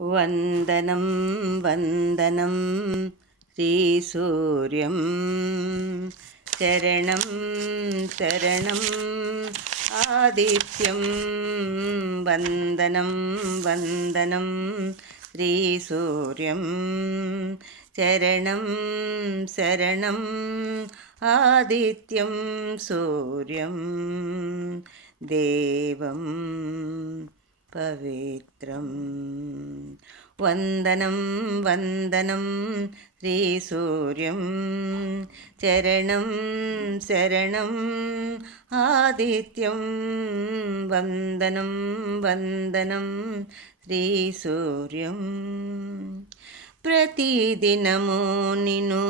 वन्दनं वन्दनं श्रीसूर्यं चरणं शरणम् आदित्यं वन्दनं वन्दनं श्रीसूर्यं चरणं शरणम् आदित्यं सूर्यं देवं पवित्रं वन्दनं वन्दनं श्रीसूर्यं चरणं शरणम् आदित्यं वन्दनं वन्दनं श्रीसूर्यं प्रतिदिनमु निनु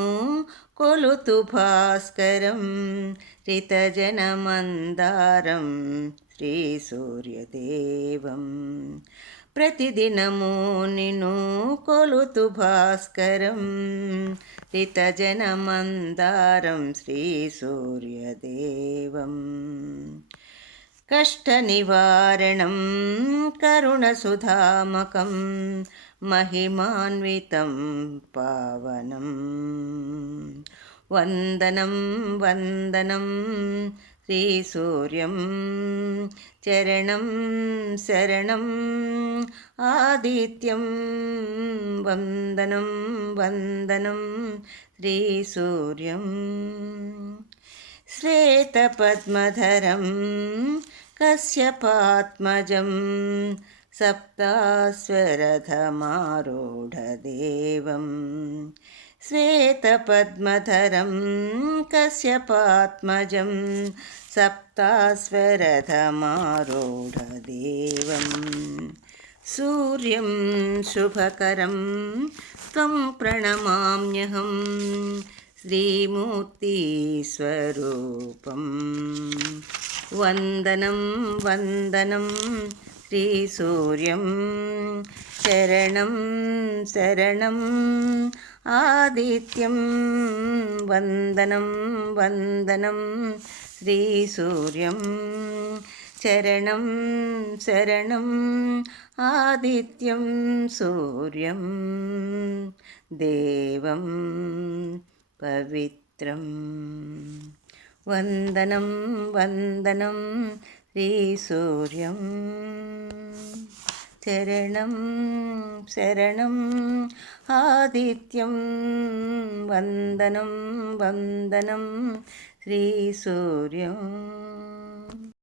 కొలుతు భాస్కరం రితజనమందారం శ్రీ సూర్యదేవం ప్రతిదినము నిన్ను కొలుతు భాస్కరం రితజనమందారం శ్రీ సూర్యదేవం కష్ట నివారణం కరుణసుధామకం महिमान्वितं पावनं वन्दनं वन्दनं श्रीसूर्यं चरणं शरणम् आदित्यं वन्दनं वन्दनं श्रीसूर्यं श्वेतपद्मधरं कश्यपात्मजं सप्तास्वरथमारूढदेवं श्वेतपद्मधरं कश्यपात्मजं सप्तास्वरथमारूढदेवं सूर्यं शुभकरं त्वं प्रणमाम्यहं श्रीमूर्तिस्वरूपं वन्दनं वन्दनं श्रीसूर्यं शरणं शरणम् आदित्यं वन्दनं वन्दनं श्रीसूर्यं चरणं शरणम् आदित्यं सूर्यं देवं पवित्रं वन्दनं वन्दनं श्रीसूर्यं चरणं शरणम् आदित्यं वन्दनं वन्दनं श्रीसूर्यम्।